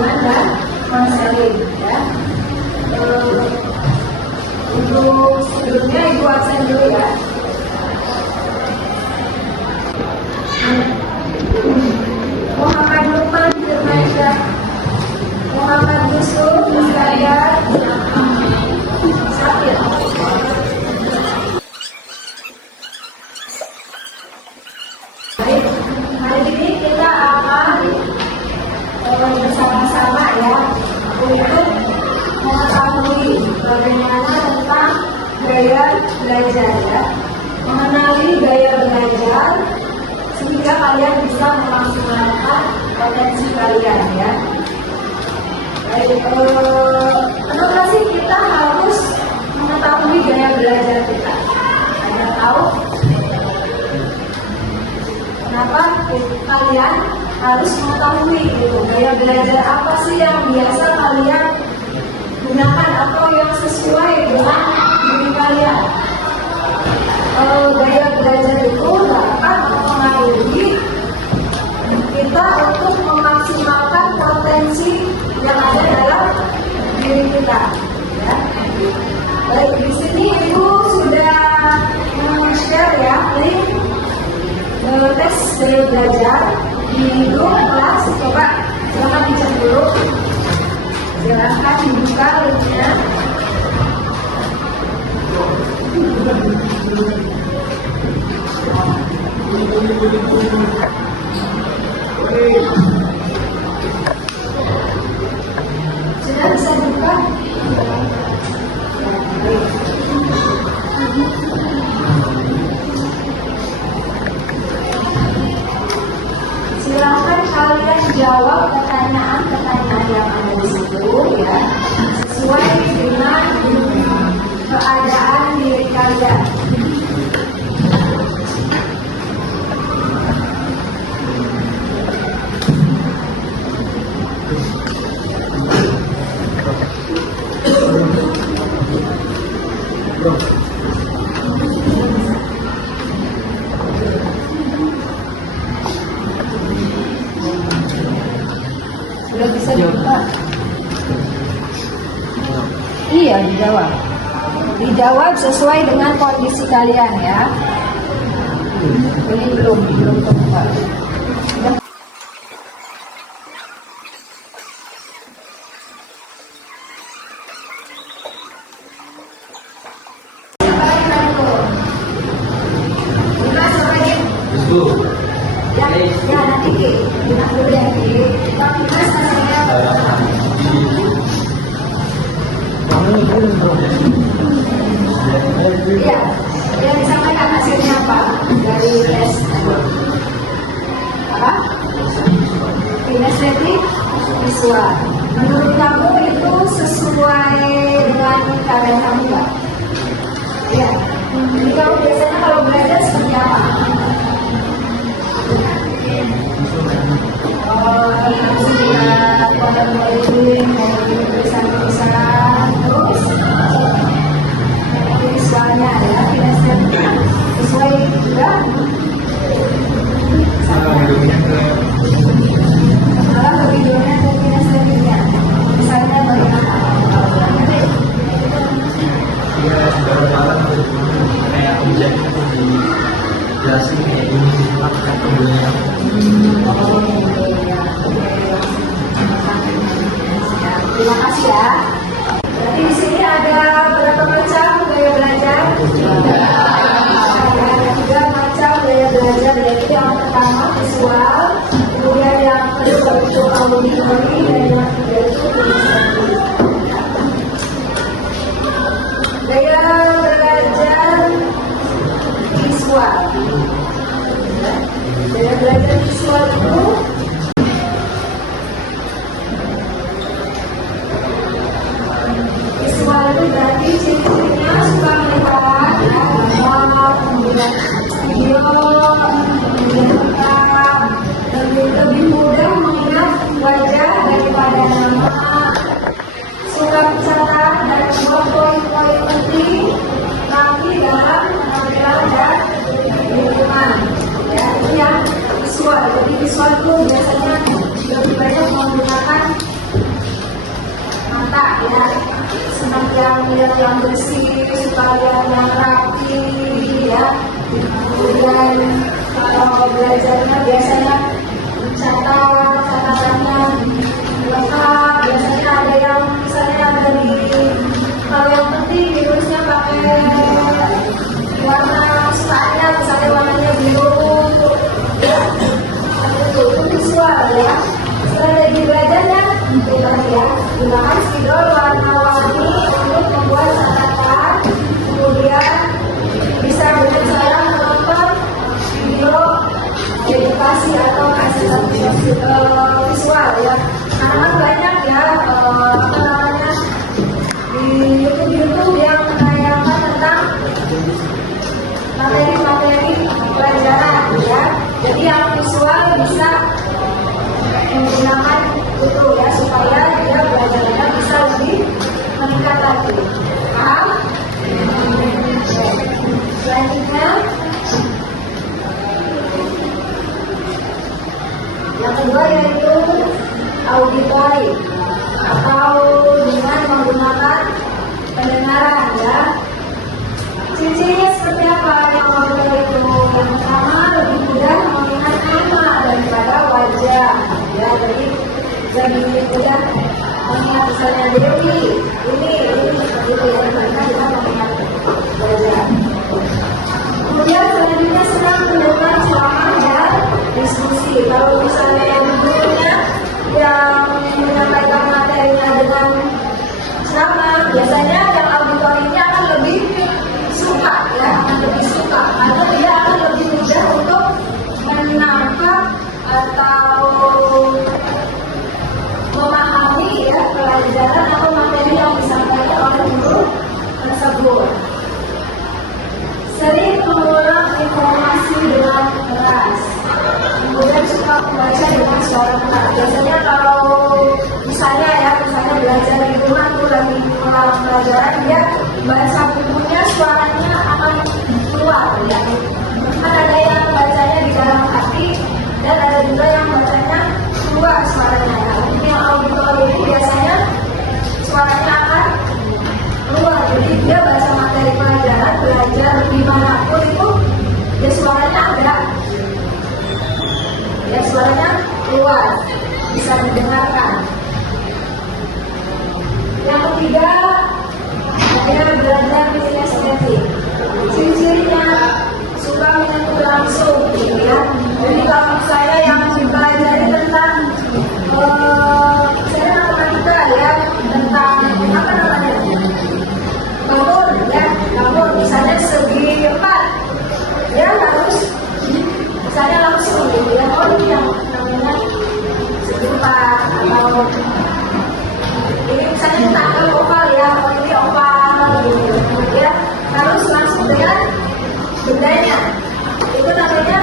bimbingan dan konseling ya. Untuk sebelumnya Ibu absen dulu ya. Muhammad Lukman Firmansyah, Muhammad Yusuf Hidayat Sakit. Baik, hari ini kita akan bersama-sama ya untuk mengetahui bagaimana tentang gaya belajar ya, mengenali gaya belajar sehingga kalian bisa memaksimalkan potensi kalian ya. Baik, kenapa sih kita harus mengetahui gaya belajar kita? Ada tahu? Kenapa kalian harus mengetahui gitu, gaya belajar apa sih yang biasa kalian gunakan atau yang sesuai dengan diri kalian? Gaya belajar itu dapat mempengaruhi kita untuk memaksimalkan potensi yang ada dalam diri kita. Ya. Baik, di sini Ibu sudah share ya link tes gaya belajar di grup kelas. Coba silakan dicek dulu. Silahkan dibuka linknya. Sudah bisa dibuka? Silahkan kalian jawab pertanyaan-pertanyaan yang ada di situ ya, sesuai dengan keadaan diri kalian. Sudah bisa dibuka? Iya, dijawab. Dijawab sesuai dengan kondisi kalian ya. Ini belum terbuka. Ya nanti kita dulu ya tapi mas ya yang disampaikan hasilnya apa dari tes apa kinestetik visual. Menurut kamu itu sesuai dengan keadaan kamu nggak? Ya. Jadi kamu biasanya kalau belajar seperti apa? Lihat model-modeling, tulisan-tulisan, terus visualnya ya, kinestetiknya sesuai juga. Kalau videonya dan kinestetiknya, misalnya bagaimana? Iya, kayak objek itu dijelasin kayak ini pakai pembelian. Terima kasih ya. Berarti di sini ada berapa macam gaya belajar? Ada 3 macam gaya belajar, yaitu yang pertama visual, kemudian yang kedua itu auditory, dan yang ketiga itu kinestetik. Gaya belajar visual. Gaya belajar visual itu berarti ciri-cirinya suka melihat ya, gambar, kemudian video, kemudian rekam, lebih mudah mengingat wajah daripada nama, suka mencatat dan membuat poin-poin penting tapi dalam tampilan dan lingkungan. Ya, itu yang visual. Jadi visual itu lihat yang bersih, suka lihat yang rapi, ya. Kemudian kalau belajarnya biasanya catatannya lengkap, biasanya ada yang misalnya dari kalau yang penting ditulisnya pakai warna kesukaannya, misalnya warnanya biru, ya. Itu visual, ya. Strategi belajarnya ya, gunakan spidol warna-warni untuk membuat catatan, kemudian bisa dengan cara menonton video edukasi atau kasih visual, ya. Karena banyak ya apa namanya di YouTube yang menayangkan tentang materi-materi pelajaran, ya. Jadi yang visual bisa menggunakan itu, ya, supaya dia belajarnya bisa lebih meningkat lagi. Paham? Selanjutnya, yang kedua yaitu auditori atau dengan menggunakan pendengaran, ya. Ciri-cirinya seperti apa yang auditori itu? Yang pertama, lebih mudah mengingat nama daripada wajah, ya. Jadi mudah mengingat misalnya Dewi, ini seperti itu, ya. Mereka juga mengingat wajah. Kemudian selanjutnya senang mendengar ceramah dan diskusi. Kalau misalnya yang gurunya yang menyampaikan materinya dengan ceramah, biasanya yang auditorinya akan lebih suka, ya, akan lebih suka, karena dia akan lebih mudah untuk menangkap atau memahami, ya, pelajaran atau materi yang disampaikan oleh guru tersebut. Sering mengulang informasi dengan keras, kemudian suka membaca dengan suara keras. Biasanya kalau misalnya belajar di rumah tuh lagi mengulang pelajaran, dia baca bukunya suaranya akan keluar, ya. Kan ada yang bacanya di dalam hati dan ada juga yang bacanya keluar suaranya. Nah, yang auditori ini biasanya suaranya akan keluar, jadi dia baca materi pelajaran, belajar dimanapun itu, ya suaranya ada, ya, suaranya keluar, bisa didengarkan. Yang ketiga, saya belajar inisiatif. Ciri-cirinya suka menyentuh langsung, ya. Jadi kalau saya yang mempelajari tentang saya matematika, ya, tentang apa namanya bangun, ya, bangun misalnya segi 4, ya, harus misalnya langsung, gitu, ya. Oh, ini yang namanya segi 4, atau ini misalnya tentang oval, ya, oh ini oval, gitu, ya, harus langsung dengan bendanya. Itu namanya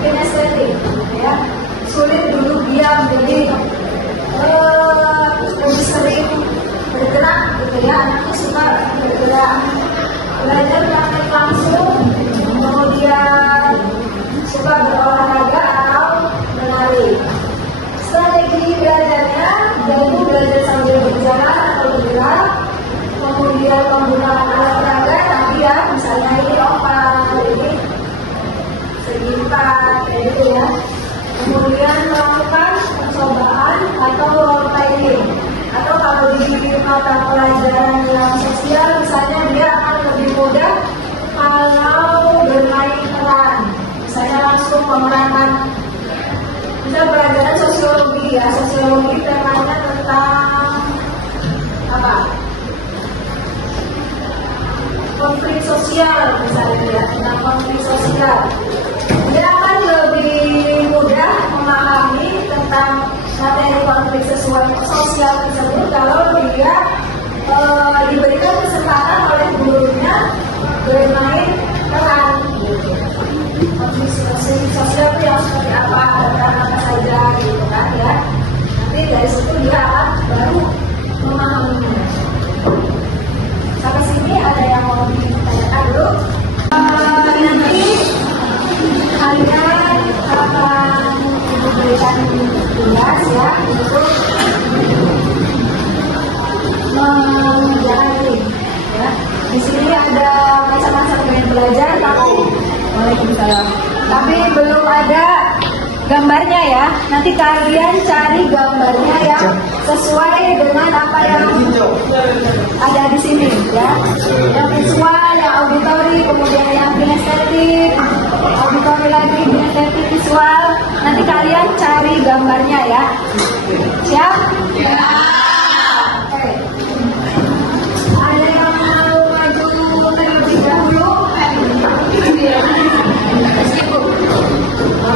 kinestetik, ya. Sulit duduk diam, jadi lebih sering bergerak, gitu, ya. Anaknya suka bergerak, belajar praktek langsung, kemudian suka berolahraga atau menari. Strategi belajarnya yaitu belajar sambil berjalan atau bergerak, kemudian menggunakan alat peraga tadi, ya, misalnya ini oval, ini segi 4, kayak gitu, ya. Kemudian melakukan percobaan atau role playing, atau kalau di mata pelajaran yang sosial misalnya dia akan lebih mudah kalau bermain peran, misalnya langsung memerankan. Misal pelajaran sosiologi, ya, sosiologi temanya tentang apa? Konflik sosial, misalnya, ya, tentang konflik sosial. Dia akan lebih mudah memahami tentang materi konflik sosial tersebut kalau dia diberikan kesempatan oleh gurunya bermain peran. Konflik sosial itu yang seperti apa, tentang apa saja, gitu, kan, ya. Nanti dari situ dia akan baru memahaminya. Sampai sini ada yang mau ditanyakan dulu? Nanti kalian akan diberikan tugas, ya, untuk menjalani Ayo. Tapi belum ada gambarnya ya. Nanti kalian cari gambarnya yang sesuai dengan apa yang ada di sini ya. Yang visual, yang auditori, kemudian yang kinestetik, auditori lagi, kinestetik, visual. Nanti kalian cari gambarnya ya. Siap? Ya. Oke. Ada yang mau maju terlebih dahulu?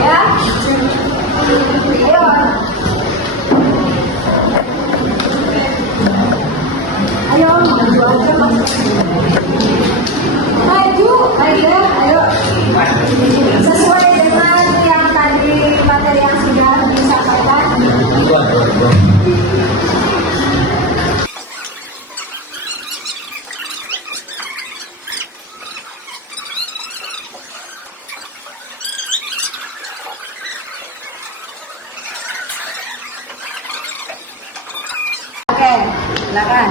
Ya. Ayo. Ayo, maju aja Mas. Maju aja, ayo. Sesuai dengan yang tadi materi yang sudah disampaikan. Oke, silakan.